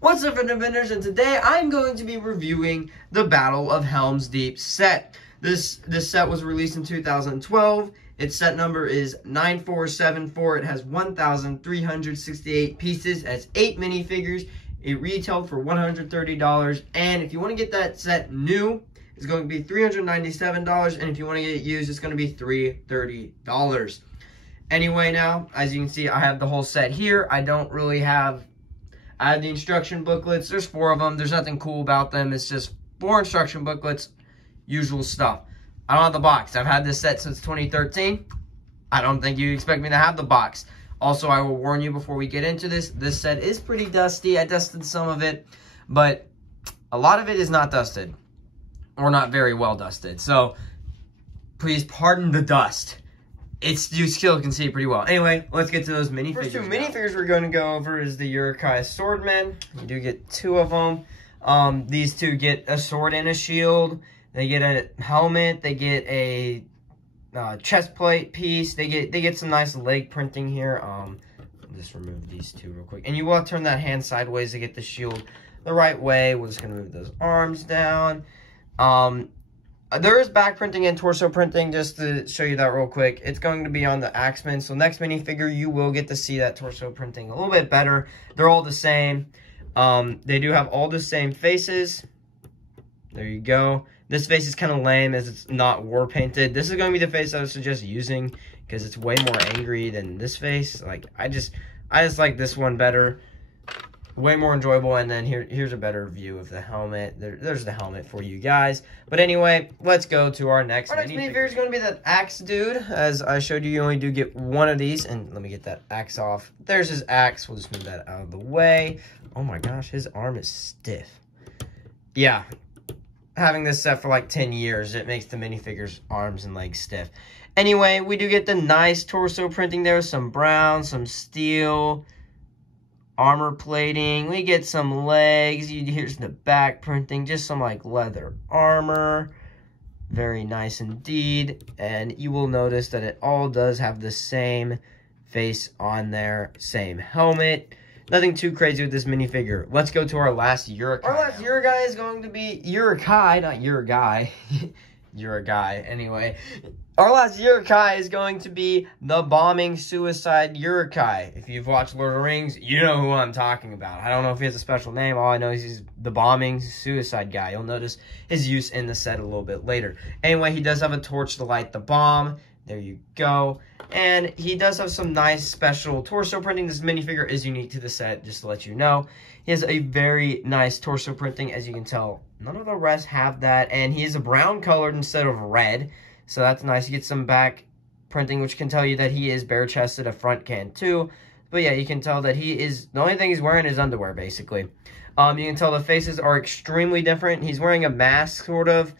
What's up, Vendors? And today I'm going to be reviewing the Battle of Helm's Deep set. This set was released in 2012. Its set number is 9474. It has 1,368 pieces. It has 8 minifigures. It retailed for $130. And if you want to get that set new, it's going to be $397. And if you want to get it used, it's going to be $330. Anyway, now, as you can see, I have the whole set here. I have the instruction booklets. There's 4 of them. There's nothing cool about them. It's just 4 instruction booklets, usual stuff. I don't have the box. I've had this set since 2013. I don't think you expect me to have the box. Also, I will warn you before we get into this. This set is pretty dusty. I dusted some of it, but a lot of it is not dusted or not very well dusted. So please pardon the dust. You still can see it pretty well. Anyway, let's get to those minifigures. First 2 minifigures we're going to go over is the Uruk-hai Swordmen. You do get 2 of them. These 2 get a sword and a shield. They get a helmet. They get a chest plate piece. They get some nice leg printing here. I'll just remove these 2 real quick. And you will have to turn that hand sideways to get the shield the right way. We're just going to move those arms down. There is back printing and torso printing, just to show you that real quick. It's going to be on the Axemen. So next minifigure, you will get to see that torso printing a little bit better. They're all the same. They do have all the same faces. There you go. This face is kind of lame as it's not war painted. This is going to be the face I would suggest using because it's way more angry than this face. Like I just like this one better. Way more enjoyable. And then here's a better view of the helmet. There's the helmet for you guys. But anyway, let's go to our next minifigure. Is going to be that axe dude. As I showed you, you only do get 1 of these. And let me get that axe off. There's his axe. We'll just move that out of the way. Oh my gosh, his arm is stiff. Yeah. Having this set for like 10 years, it makes the minifigure's arms and legs stiff. Anyway, we do get the nice torso printing there. Some brown, some steel, armor plating. We get some legs. Here's the back printing. Just some like leather armor. Very nice indeed. And you will notice that it all does have the same face on there. Same helmet. Nothing too crazy with this minifigure. Let's go to our last Uruk-hai. Our last Uruk-hai is going to be Uruk-hai, not Uruk-hai. Uruk-hai, anyway. Our last Uruk-hai is going to be the Bombing Suicide Uruk-hai. If you've watched Lord of the Rings, you know who I'm talking about. I don't know if he has a special name. All I know is he's the Bombing Suicide guy. You'll notice his use in the set a little bit later. Anyway, he does have a torch to light the bomb. There you go. And he does have some nice special torso printing. This minifigure is unique to the set, just to let you know. He has a very nice torso printing. As you can tell, none of the rest have that. And he is a brown colored instead of red. So that's nice. You get some back printing, which can tell you that he is bare-chested. A front can too. But yeah, you can tell that he is... The only thing he's wearing is underwear, basically. You can tell the faces are extremely different. He's wearing a mask, sort of.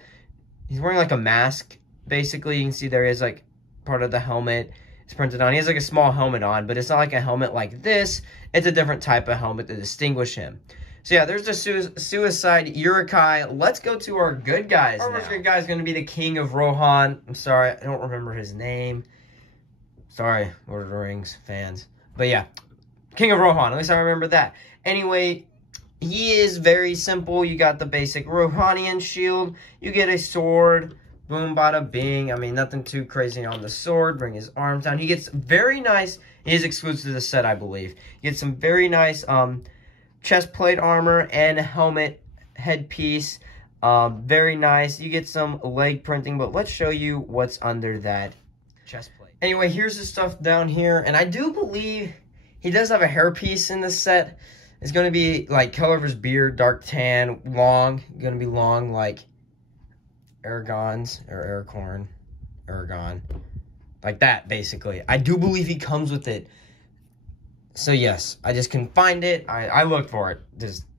He's wearing like a mask, basically. You can see there is like... part of the helmet is printed on. He has like a small helmet on, but it's not like a helmet like this. It's a different type of helmet to distinguish him. So yeah, there's the Suicide Uruk-hai. Let's go to our good guys. Our first good guy is going to be the King of Rohan. I'm sorry, I don't remember his name. Sorry, Lord of the Rings fans. But yeah, King of Rohan. At least I remember that. Anyway, he is very simple. You got the basic Rohanian shield. You get a sword. Boom, bada, bing. I mean, nothing too crazy on the sword. Bring his arms down. He gets very nice. He is exclusive to the set, I believe. He gets some very nice chest plate armor and helmet headpiece. Very nice. You get some leg printing, but let's show you what's under that chest plate. Anyway, here's the stuff down here. And I do believe he does have a hairpiece in this set. It's going to be like color of his beard, dark tan, long. Going to be long like... Aragorn's or Aragon, like that basically. I do believe he comes with it. So yes, I just couldn't find it. I looked for it.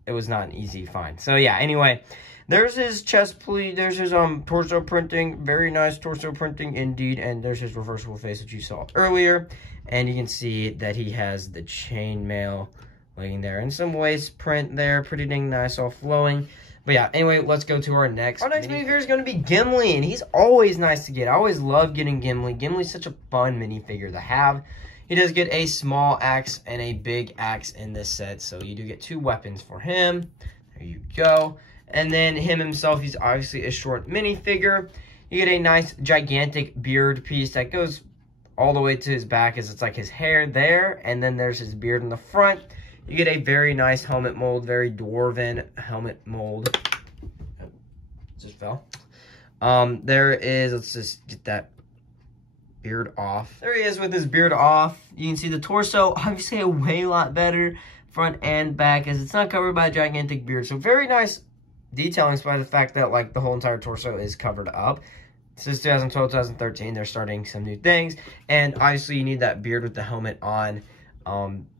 It was not an easy find. So yeah. Anyway, there's his chest plate. There's his torso printing. Very nice torso printing indeed. And there's his reversible face that you saw earlier. And you can see that he has the chainmail laying there. In some ways, print there, pretty dang nice, all flowing. But yeah, anyway, let's go to our next. Our next minifigure is going to be Gimli, and he's always nice to get. I always love getting Gimli. Gimli's such a fun minifigure to have. He does get a small axe and a big axe in this set, so you do get 2 weapons for him. There you go. And then him himself, he's obviously a short minifigure. You get a nice gigantic beard piece that goes all the way to his back, as it's like his hair there, and then there's his beard in the front. You get a very nice helmet mold, very dwarven helmet mold. Oh, just fell. There is, let's just get that beard off. There he is with his beard off. You can see the torso, obviously a way lot better front and back, as it's not covered by a gigantic beard. So very nice detailing, despite the fact that like the whole entire torso is covered up. Since 2012, 2013, they're starting some new things. And obviously you need that beard with the helmet on.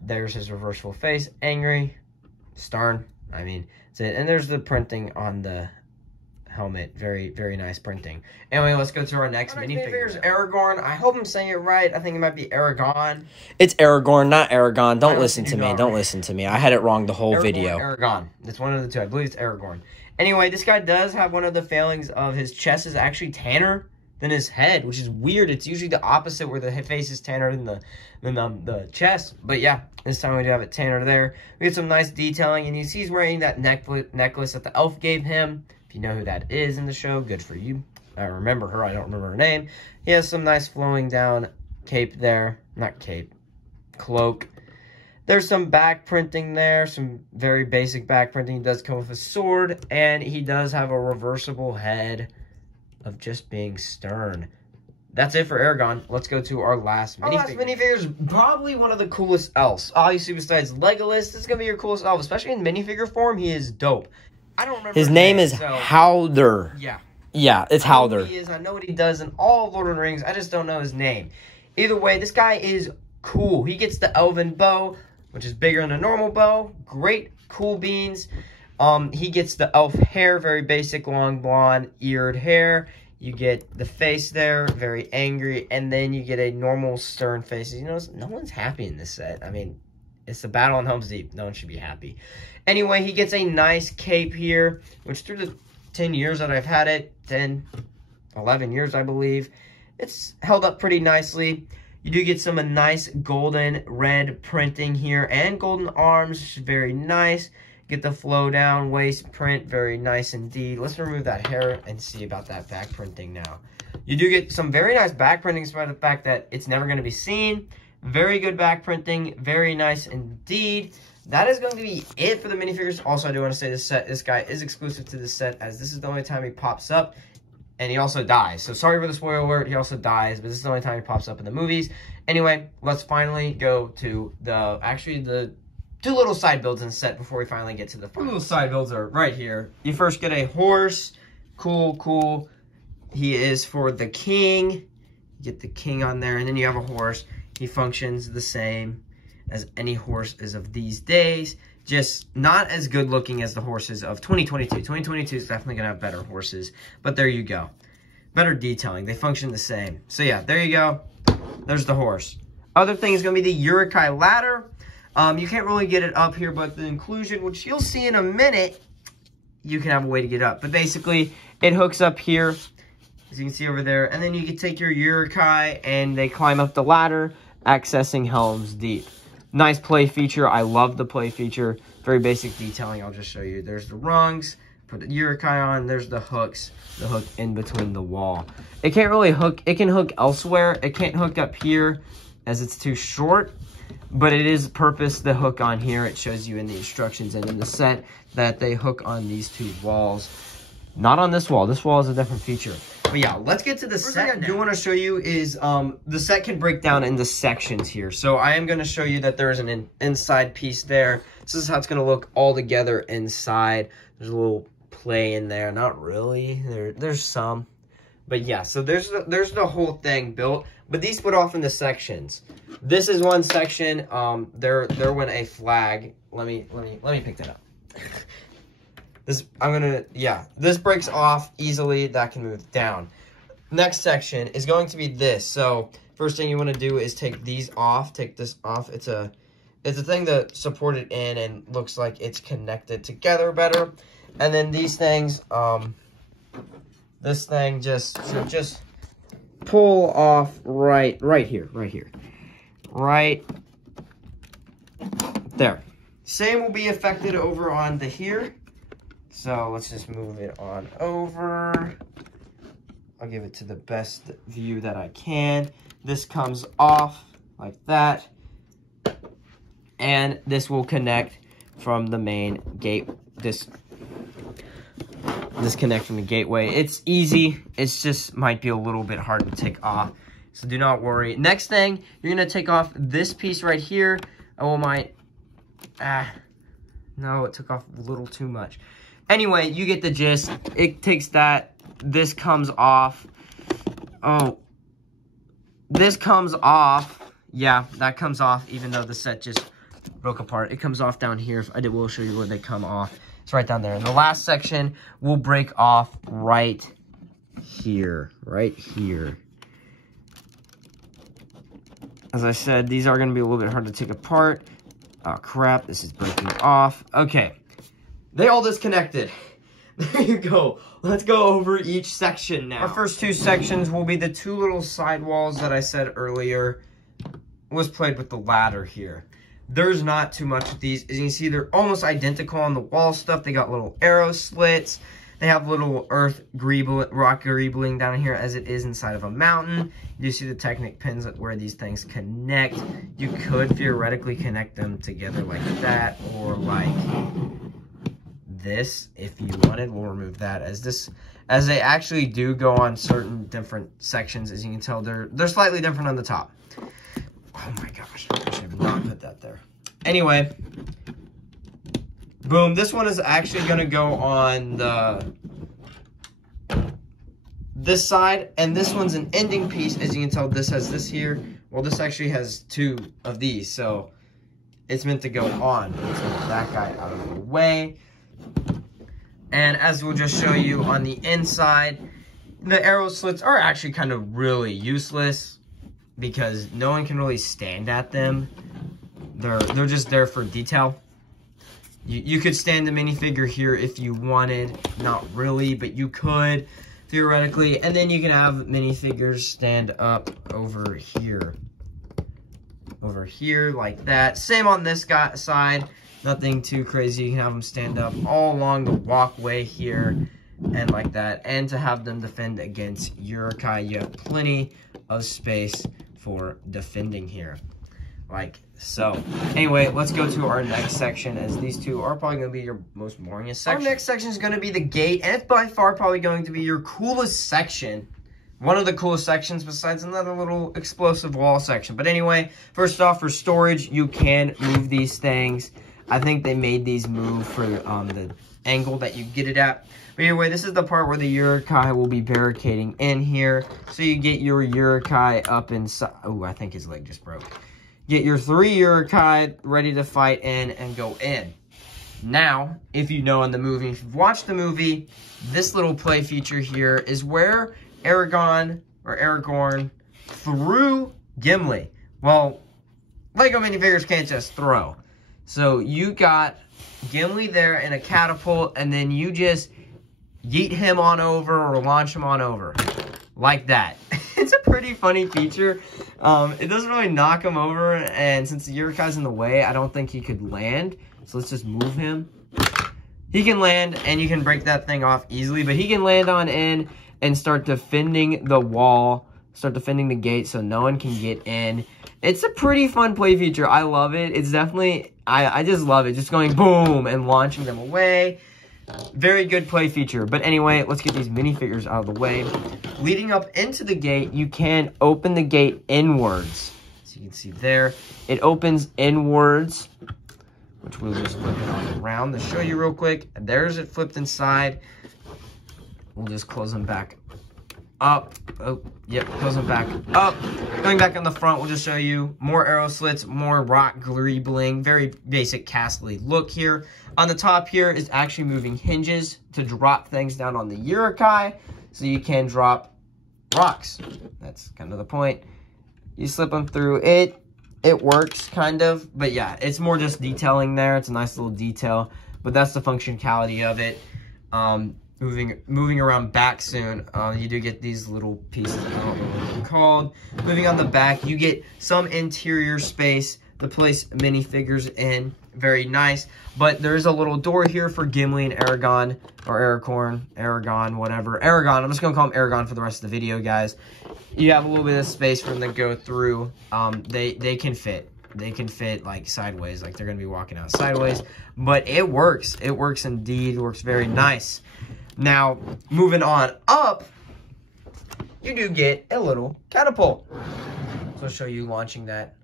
There's his reversible face, angry, stern. I mean, that's it. And there's the printing on the helmet. Very, very nice printing. Anyway, let's go to our next minifigure. Is Aragorn. I hope I'm saying it right. I think it might be Aragon. It's Aragorn, not Aragon. Don't listen to me. Don't listen to me. I had it wrong the whole video. Aragon. It's one of the 2. I believe it's Aragorn. Anyway, this guy does have one of the failings of his chest is actually tanner than his head, which is weird. It's usually the opposite, where the face is tanner than the chest. But yeah, this time we do have it tanner there. We get some nice detailing, and you see he's wearing that necklace that the elf gave him. If you know who that is in the show, good for you. I remember her. I don't remember her name. He has some nice flowing down cape there. Not cape. Cloak. There's some back printing there. Some very basic back printing. He does come with a sword. And he does have a reversible head of just being stern. That's it for Aragon. Let's go to our last minifigure. Our last minifigure is probably one of the coolest elves. Obviously, besides Legolas, this is going to be your coolest elf. Especially in minifigure form, he is dope. I don't remember his name is Howler. Yeah. Yeah, it's Howler. I know who he is. I know what he does in all of Lord of the Rings. I just don't know his name. Either way, this guy is cool. He gets the elven bow, which is bigger than a normal bow. Great, cool beans. He gets the elf hair, very basic, long blonde, eared hair. You get the face there, very angry, and then you get a normal stern face. You know, no one's happy in this set. I mean, it's the battle on Helm's Deep. No one should be happy. Anyway, he gets a nice cape here, which through the 10 years that I've had it, 10, 11 years, I believe, it's held up pretty nicely. You do get some nice golden red printing here and golden arms, which is very nice. Get the flow down waist print, very nice indeed. Let's remove that hair and see about that back printing now. You do get some very nice back printing, despite the fact that it's never going to be seen. Very good back printing, very nice indeed. That is going to be it for the minifigures. Also, I do want to say this guy is exclusive to this set, as this is the only time he pops up, and he also dies. So sorry for the spoiler alert, he also dies, but this is the only time he pops up in the movies. Anyway, let's finally go to the 2 little side builds in the set before we finally get to the final. 2 little side builds are right here. You first get a horse. Cool. He is for the king. You get the king on there, and then you have a horse. He functions the same as any horse is of these days, just not as good looking as the horses of 2022. 2022 is definitely going to have better horses, but there you go. Better detailing. They function the same. So yeah, there you go. There's the horse. Other thing is going to be the Urukai ladder. You can't really get it up here, but the inclusion, which you'll see in a minute, you can have a way to get up. But basically, it hooks up here, as you can see over there, and then you can take your Urukai and they climb up the ladder, accessing Helm's Deep. Nice play feature. I love the play feature. Very basic detailing. I'll just show you. There's the rungs. Put the Urukai on. There's the hooks. The hook in between the wall. It can't really hook. It can hook elsewhere. It can't hook up here as it's too short. But it is purpose the hook on here. It shows you in the instructions and in the set that they hook on these 2 walls. Not on this wall. This wall is a different feature. But yeah, let's get to the set. What I do want to show you is the set can break down into sections here. So I am going to show you that there is an inside piece there. This is how it's going to look all together inside. There's a little play in there. Not really. There's some. But yeah, so there's the whole thing built. But these split off into sections. This is one section. There went a flag. Let me pick that up. This breaks off easily. That can move down. Next section is going to be this. So first thing you want to do is take these off. Take this off. It's a thing to support it in and looks like it's connected together better. And then these things, this thing just pull off right here. right there. Same will be affected over on the here. So let's just move it on over. I'll give it to the best view that I can. This comes off like that. And this will connect from the main gate. This connect from the gateway. It's easy. It's just might be a little bit hard to take off. So do not worry. Next thing, you're gonna take off this piece right here. Oh my, no, it took off a little too much. Anyway, you get the gist. It takes that. This comes off. Oh, this comes off. Yeah, that comes off, even though the set just broke apart. It comes off down here. I will show you where they come off. It's right down there. And the last section will break off right here. Right here. As I said, these are going to be a little bit hard to take apart. Oh, crap. This is breaking off. Okay. They all disconnected. There you go. Let's go over each section now. Our first two sections will be the two little sidewalls that I said earlier was played with the ladder here. There's not too much with these. As you can see, they're almost identical on the wall stuff. They got little arrow slits. They have little rock greebling down here as it is inside of a mountain. You see the Technic pins where these things connect. You could theoretically connect them together like that or like this if you wanted. We'll remove that as they actually do go on certain different sections. As you can tell, they're slightly different on the top. Oh my gosh, I should have not put that there. Anyway, boom, this one is actually going to go on this side, and this one's an ending piece. As you can tell, this has this here. Well, this actually has two of these, so it's meant to go on. Let's move that guy out of the way. And as we'll just show you on the inside, the arrow slits are actually kind of really useless because no one can really stand at them. They're just there for detail. You could stand the minifigure here if you wanted. Not really, but you could, theoretically. And then you can have minifigures stand up over here. Over here, like that. Same on this side. Nothing too crazy. You can have them stand up all along the walkway here. And like that. And to have them defend against Urkai, you have plenty of space for defending here. Like so. Anyway, let's go to our next section, as these two are probably going to be your most boringest section. Our next section is going to be the gate, and it's by far probably going to be your coolest section. One of the coolest sections besides another little explosive wall section. But anyway, first off, for storage, you can move these things. I think they made these move for the angle that you get it at. But anyway, this is the part where the Urkai will be barricading in here. So you get your Urkai up inside. Oh, I think his leg just broke. Get your 3 Urkai ready to fight in and go in. Now, if you know in the movie, if you've watched the movie, this little play feature here is where Aragorn threw Gimli. Well, Lego minifigures can't just throw. So you got Gimli there in a catapult, and then you just yeet him on over or launch him on over. Like that. It's a pretty funny feature. It doesn't really knock him over, and since the Urukai's in the way, I don't think he could land. So let's just move him. He can land, and you can break that thing off easily, but he can land on in and start defending the wall, start defending the gate so no one can get in. It's a pretty fun play feature. I love it. It's definitely, I just love it. Just going boom and launching them away. Very good play feature. But anyway, let's get these minifigures out of the way. Leading up into the gate, you can open the gate inwards. So you can see there, it opens inwards, which we'll just flip it on around to show you real quick. And there's it flipped inside. We'll just close them back up. Oh, yep, close them back up. Going back on the front, we'll just show you more arrow slits, more rock greebling, very basic castle-y look here. On the top here is actually moving hinges to drop things down on the Urkai, so you can drop rocks. That's kind of the point. You slip them through it. It works, kind of, but yeah, it's more just detailing there. It's a nice little detail, but that's the functionality of it. moving around back soon, you do get these little pieces. I don't know what they're called. Moving on the back, you get some interior space to place minifigures in. Very nice. But there's a little door here for Gimli and Aragon, or Aragon, whatever. Aragon, I'm just going to call him Aragon for the rest of the video, guys. You have a little bit of space for them to go through. They can fit. They can fit, like, sideways. Like, they're going to be walking out sideways. But it works. It works indeed. It works very nice. Now, moving on up, you do get a little catapult. So I'll show you launching that.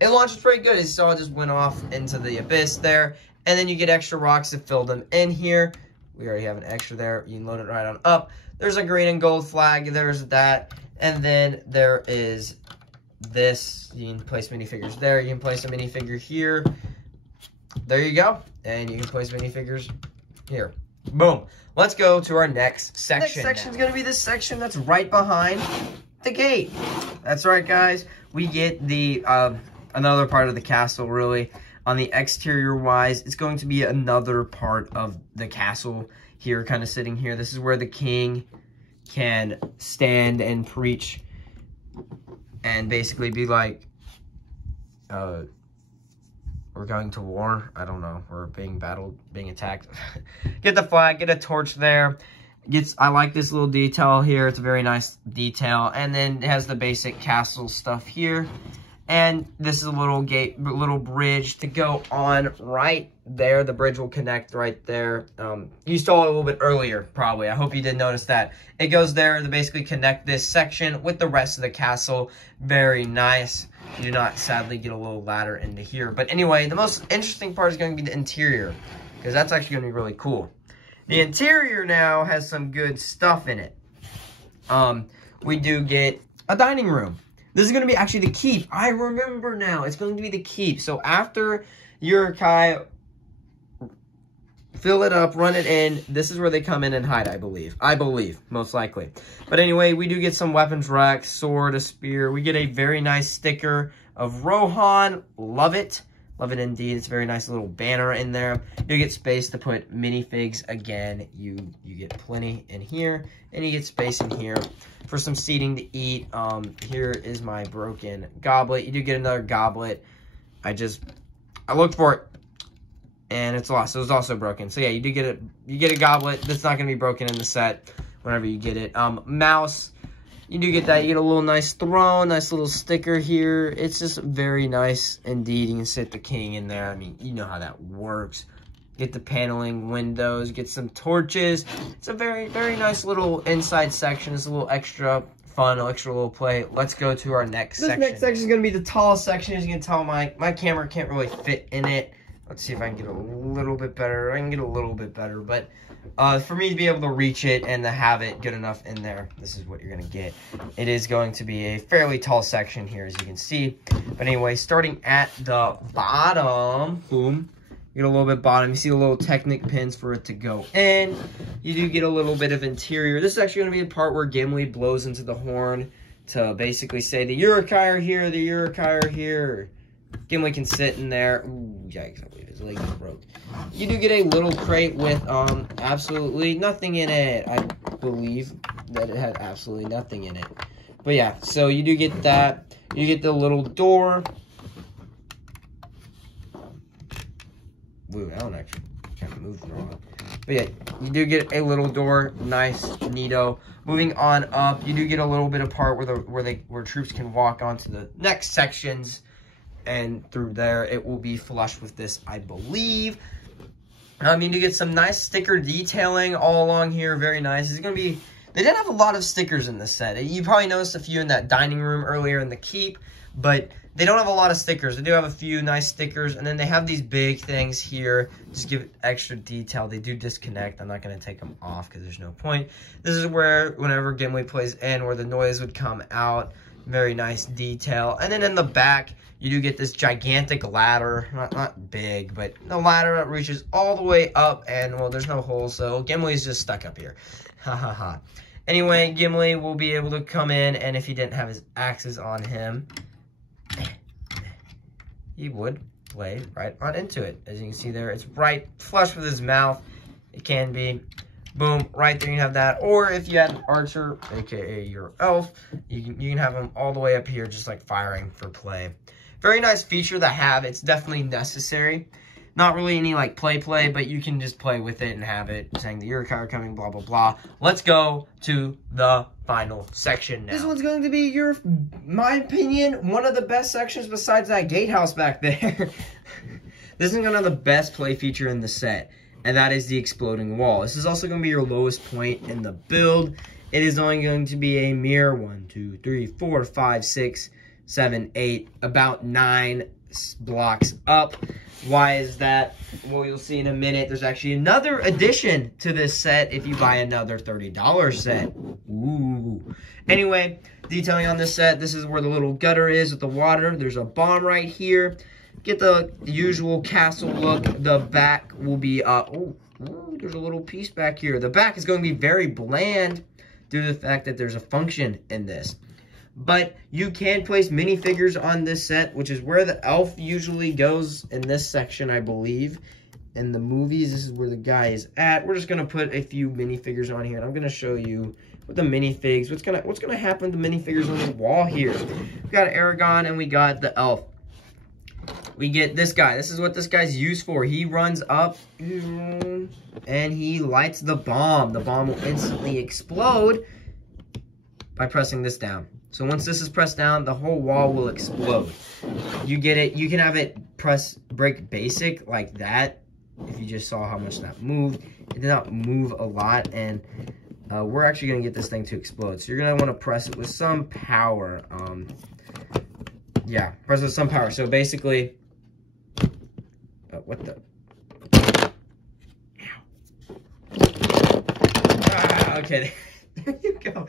It launches pretty good. As you saw, it just went off into the abyss there. And then you get extra rocks to fill them in here. We already have an extra there. You can load it right on up. There's a green and gold flag. There's that. And then there is this. You can place minifigures there. You can place a minifigure here. There you go. And you can place minifigures here. Boom. Let's go to our next section. Next section is going to be this section that's right behind the gate. That's right, guys. We get the another part of the castle, really. On the exterior wise, it's going to be another part of the castle here, kind of sitting here. This is where the king can stand and preach and basically be like, we're going to war. I don't know. We're being battled, being attacked. Get the flag, get a torch there. I like this little detail here. It's a very nice detail. And then it has the basic castle stuff here. And this is a little little bridge to go on right there. The bridge will connect right there. You saw it a little bit earlier, probably. I hope you did notice that. It goes there to basically connect this section with the rest of the castle. Very nice. You do not, sadly, get a little ladder into here. But anyway, the most interesting part is going to be the interior, because that's actually going to be really cool. The interior now has some good stuff in it. We do get a dining room. This is going to be actually the keep. I remember now. It's going to be the keep. So after Uruk-hai, fill it up, run it in. This is where they come in and hide, I believe. Most likely. But anyway, we do get some weapons rack, sword, a spear. We get a very nice sticker of Rohan. Love it. Love it indeed. It's a very nice little banner in there. You get space to put minifigs again. You get plenty in here, and you get space in here for some seating to eat. Here is my broken goblet. You do get another goblet. I looked for it, and it's lost. It was also broken. So yeah, you do get it. You get a goblet that's not gonna be broken in the set whenever you get it. Mouse. You do get that. You get a little nice throne, nice little sticker here. It's just very nice indeed. You can sit the king in there. I mean, you know how that works. Get the paneling, windows, get some torches. It's a very, very nice little inside section. It's a little extra fun, extra little play. Let's go to our next section. This next section is going to be the tallest section. As you can tell, my camera can't really fit in it. Let's see if I can get a little bit better. I can get a little bit better, but for me to be able to reach it and to have it good enough in there, this is what you're going to get. It is going to be a fairly tall section here, as you can see. But anyway, starting at the bottom, boom, you get a little bit bottom. You see the little Technic pins for it to go in. You do get a little bit of interior. This is actually going to be the part where Gimli blows into the horn to basically say the Uruk-hai are here, the Uruk-hai are here. Gimli can sit in there. Ooh, yikes, I believe his leg broke. You do get a little crate with absolutely nothing in it. I believe that it had absolutely nothing in it. But yeah, so you do get that. You get the little door. Ooh, I don't actually kind of move wrong. But yeah, you do get a little door. Nice, neato. Moving on up, you do get a little bit of part where troops can walk onto the next sections. And through there, it will be flush with this, I believe. You do get some nice sticker detailing all along here. Very nice. It's going to be... They did have a lot of stickers in this set. You probably noticed a few in that dining room earlier in the keep. But they don't have a lot of stickers. They do have a few nice stickers. And then they have these big things here. Just give it extra detail. They do disconnect. I'm not going to take them off because there's no point. This is where, whenever Gimli plays in, where the noise would come out. Very nice detail. And then in the back... You do get this gigantic ladder, not big, but a ladder that reaches all the way up, and, well, there's no hole, so Gimli's just stuck up here. Ha ha ha. Anyway, Gimli will be able to come in, and if he didn't have his axes on him, he would play right on into it. As you can see there, it's right flush with his mouth. It can be. Boom, right there you have that. Or if you had an archer, aka your elf, you can have them all the way up here, just like firing for play. Very nice feature to have. It's definitely necessary. Not really any like play, but you can just play with it and have it saying the Urukai are coming, blah, blah, blah. Let's go to the final section now. This one's going to be my opinion, one of the best sections besides that gatehouse back there. This is going to have the best play feature in the set, and that is the exploding wall. This is also going to be your lowest point in the build. It is only going to be a mere 1, 2, 3, 4, 5, 6, 7, 8, about 9 blocks up. Why is that? Well, you'll see in a minute. There's actually another addition to this set if you buy another $30 set. Ooh. Anyway, detailing on this set, this is where the little gutter is with the water. There's a bomb right here. Get the usual castle look. The back will be, there's a little piece back here. The back is going to be very bland due to the fact that there's a function in this. But you can place minifigures on this set, which is where the elf usually goes in this section, I believe. In the movies, this is where the guy is at. We're just going to put a few minifigures on here, and I'm going to show you with the minifigs what's gonna happen to the minifigures on the wall here. We got Aragon and we got the elf. We get this guy. This is what this guy's used for. He runs up and he lights the bomb. The bomb will instantly explode by pressing this down. So once this is pressed down, the whole wall will explode. You get it. You can have it break basic like that. If you just saw how much that moved. It did not move a lot, and we're actually going to get this thing to explode. So you're going to want to press it with some power. Yeah, press it with some power. So basically, what the? Okay, there you go.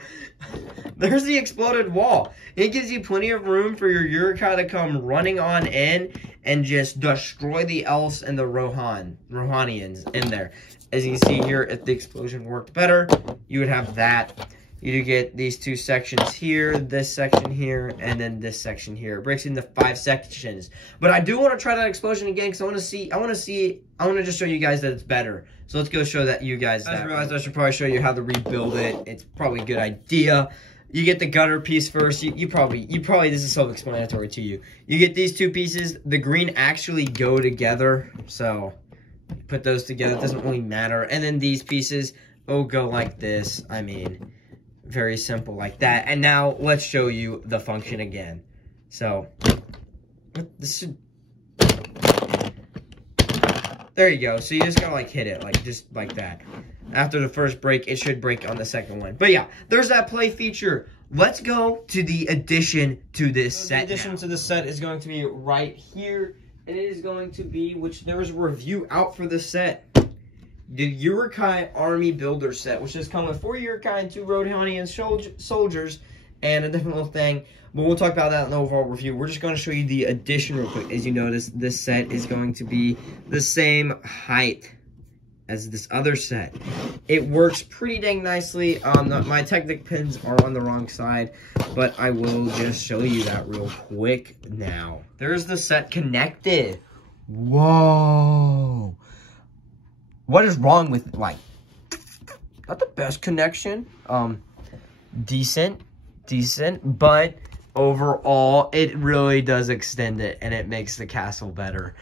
There's the exploded wall. It gives you plenty of room for your Urukai to come running on in and just destroy the elves and the Rohanians in there. As you can see here, if the explosion worked better, you would have that. You do get these two sections here, this section here, and then this section here. It breaks into 5 sections. But I do want to try that explosion again because I want to just show you guys that it's better. So let's go show that you guys that. I realized I should probably show you how to rebuild it. It's probably a good idea. You get the gutter piece first. You probably this is self-explanatory to you. You get these two pieces. The green actually go together. So put those together. It doesn't really matter. And then these pieces will go like this. I mean, very simple like that. And now let's show you the function again. So this should. There you go. So you just gotta like hit it, like just like that. After the first break, it should break on the second one. But yeah, there's that play feature. Let's go to the addition to this set. The addition to this set is going to be right here. And it is going to be, which there is a review out for this set. The Urukai Army Builder set, which has come with 4 Urukai and 2 Rohanian soldiers and a different little thing. But we'll talk about that in the overall review. We're just going to show you the addition real quick. As you notice, this set is going to be the same height as this other set. It works pretty dang nicely. My Technic pins are on the wrong side, but I will just show you that real quick now. There's the set connected. Whoa. What is wrong with, like, not the best connection. Decent, but overall, it really does extend it, and it makes the castle better.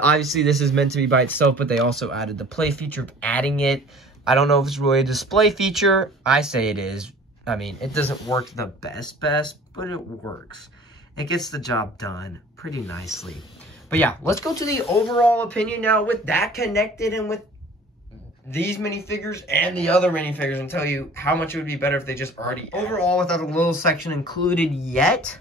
Obviously, this is meant to be by itself, but they also added the play feature of adding it. I don't know if it's really a display feature. I say it is. I mean, it doesn't work the best, but it works. It gets the job done pretty nicely. But yeah, let's go to the overall opinion now with that connected and with these minifigures and the other minifigures, and tell you how much it would be better if they just already overall without a little section included yet.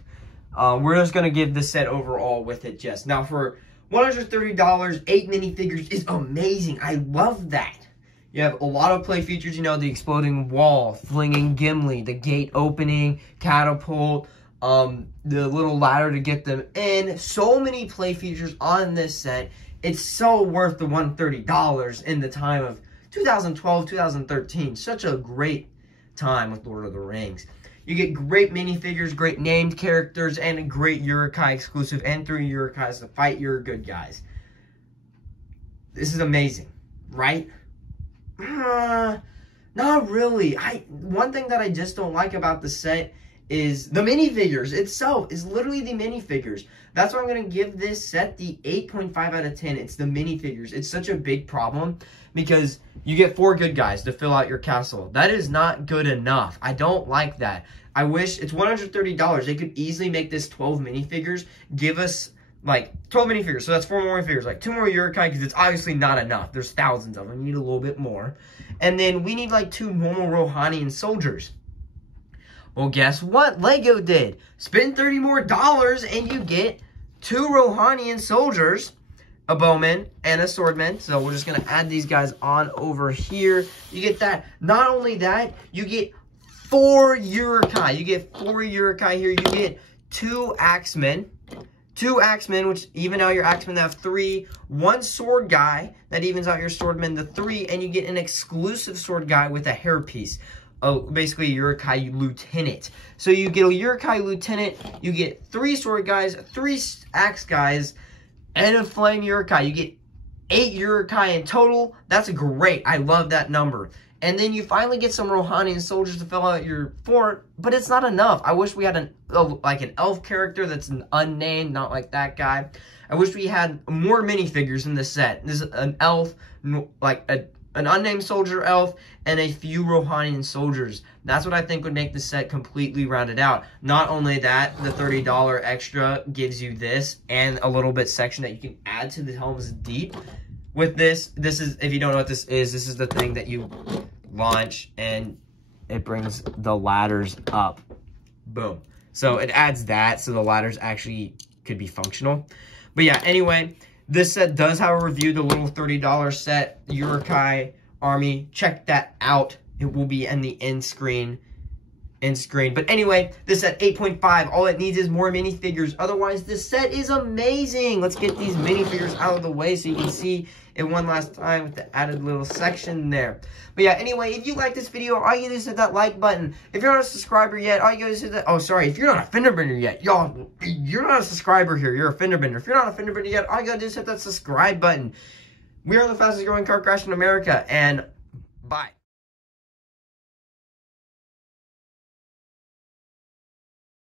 We're just going to give this set overall with it just. Now for $130, 8 minifigures is amazing. I love that. You have a lot of play features, you know, the exploding wall, flinging Gimli, the gate opening, catapult, the little ladder to get them in. So many play features on this set. It's so worth the $130 in the time of 2012, 2013. Such a great time with Lord of the Rings. You get great minifigures, great named characters, and a great Urukai exclusive, and 3 Urukais to fight your good guys. This is amazing, right? Not really. One thing that I just don't like about the set is the minifigures itself. Is literally the minifigures. That's why I'm going to give this set the 8.5 out of 10. It's the minifigures. It's such a big problem because you get 4 good guys to fill out your castle. That is not good enough. I don't like that. I wish it's $130. They could easily make this 12 minifigures. Give us like 12 minifigures. So that's 4 more minifigures. Like 2 more Urkai because it's obviously not enough. There's thousands of them. You need a little bit more. And then we need like 2 normal Rohanian soldiers. Well, guess what Lego did? Spend $30 more and you get 2 Rohanian soldiers, a bowman and a swordman. So we're just going to add these guys on over here. You get that. Not only that, you get 4 Urkai. You get 4 Urkai here. You get 2 axemen. 2 axemen, which even out your axemen that have 3. 1 sword guy that evens out your swordmen to 3. And you get an exclusive sword guy with a hairpiece. Oh, basically a Urkai lieutenant. So you get a Urkai lieutenant, you get 3 sword guys, 3 axe guys, and a flame Urkai. You get 8 Urkai in total. That's great. I love that number. And then you finally get some Rohanian soldiers to fill out your fort, but it's not enough. I wish we had like an elf character that's an unnamed, not like that guy. I wish we had more minifigures in this set. This is an elf, like an unnamed soldier elf, and a few Rohanian soldiers. That's what I think would make the set completely rounded out. Not only that, the $30 extra gives you this and a little bit section that you can add to the Helm's Deep. With this is, if you don't know what this is the thing that you launch and it brings the ladders up. Boom. So it adds that so the ladders actually could be functional. But yeah, anyway, this set does have a review, the little $30 set, Urkai Army. Check that out. It will be in the end screen. But anyway, this set 8.5. All it needs is more minifigures. Otherwise, this set is amazing. Let's get these minifigures out of the way so you can see it one last time with the added little section there. But yeah, anyway, if you like this video, all you do is hit that like button. If you're not a subscriber yet, all you do is hit that. Oh, sorry. If you're not a fender bender yet, y'all, you're not a subscriber here. You're a fender bender. If you're not a fender bender yet, all you gotta do is hit that subscribe button. We are the fastest growing car crash in America, and bye.